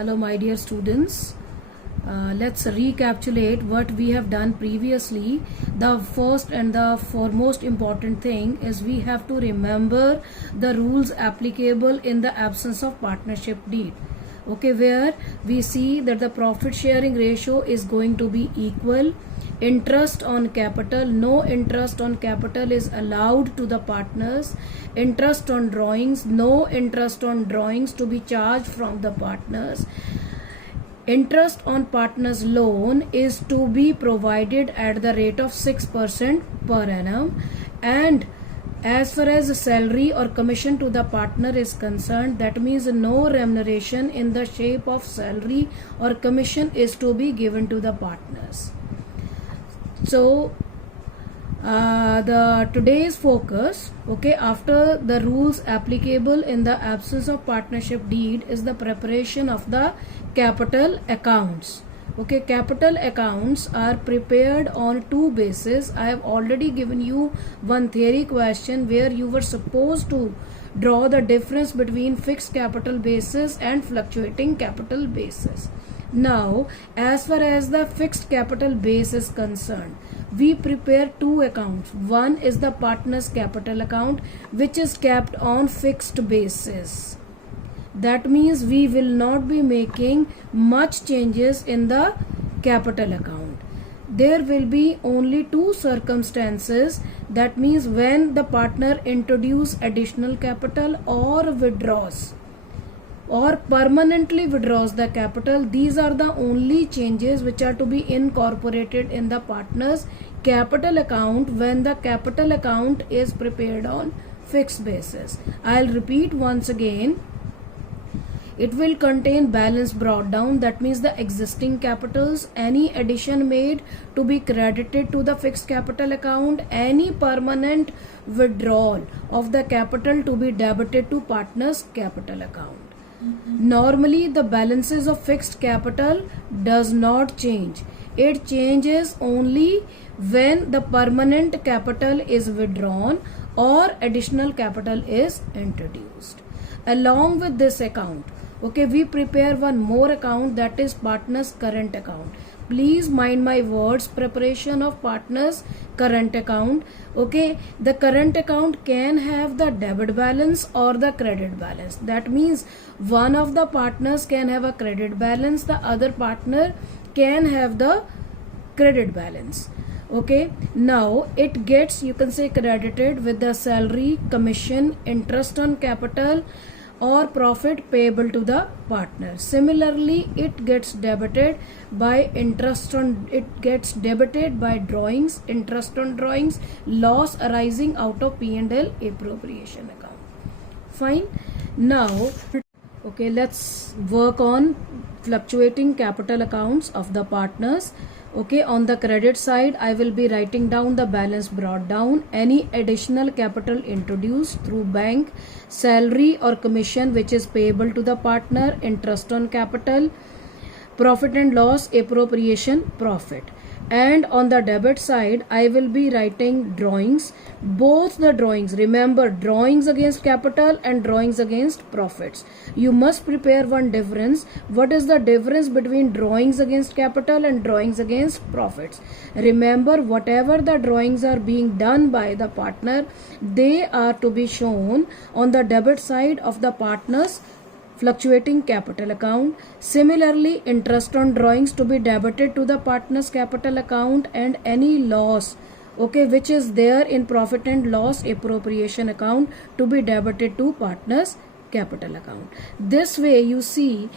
Hello my dear students. Let's recapitulate what we have done previously. The first and the foremost important thing is we have to remember the rules applicable in the absence of partnership deed. Okay, where we see that the profit sharing ratio is going to be equal. Interest on capital, no interest on capital is allowed to the partners. Interest on drawings, no interest on drawings to be charged from the partners. Interest on partners loan is to be provided at the rate of 6% per annum, and as far as salary or commission to the partner is concerned, that means no remuneration in the shape of salary or commission is to be given to the partners. So the today's focus, okay, after the rules applicable in the absence of partnership deed, is the preparation of the capital accounts. Okay, capital accounts are prepared on two bases. I have already given you one theory question where you were supposed to draw the difference between fixed capital basis and fluctuating capital basis. Now, as far as the fixed capital base is concerned, we prepare two accounts. One is the partner's capital account, which is kept on fixed basis. That means we will not be making much changes in the capital account. There will be only two circumstances. That means when the partner introduces additional capital or withdraws or permanently withdraws the capital. These are the only changes which are to be incorporated in the partner's capital account when the capital account is prepared on fixed basis. I'll repeat once again. It will contain balance brought down, that means the existing capitals, any addition made to be credited to the fixed capital account, any permanent withdrawal of the capital to be debited to partner's capital account. Normally the balances of fixed capital does not change. It changes only when the permanent capital is withdrawn or additional capital is introduced. Along with this account, okay, we prepare one more account, that is partner's current account. Please mind my words, preparation of partner's current account. Okay, the current account can have the debit balance or the credit balance. That means one of the partners can have a credit balance, the other partner can have the credit balance. Okay, now it gets, you can say, credited with the salary, commission, interest on capital or profit payable to the partner. Similarly, it gets debited by interest on, it gets debited by drawings, interest on drawings, loss arising out of P&L appropriation account. Fine. Now, okay, let's work on fluctuating capital accounts of the partners. Okay, on the credit side, I will be writing down the balance brought down, any additional capital introduced through bank, salary or commission which is payable to the partner, interest on capital, profit and loss, appropriation, profit. And on the debit side, I will be writing drawings, both the drawings. Remember, drawings against capital and drawings against profits. You must prepare one difference. What is the difference between drawings against capital and drawings against profits? Remember, whatever the drawings are being done by the partner, they are to be shown on the debit side of the partner's fluctuating capital account. Similarly, interest on drawings to be debited to the partner's capital account, and any loss, okay, which is there in profit and loss appropriation account to be debited to partner's capital account. This way you see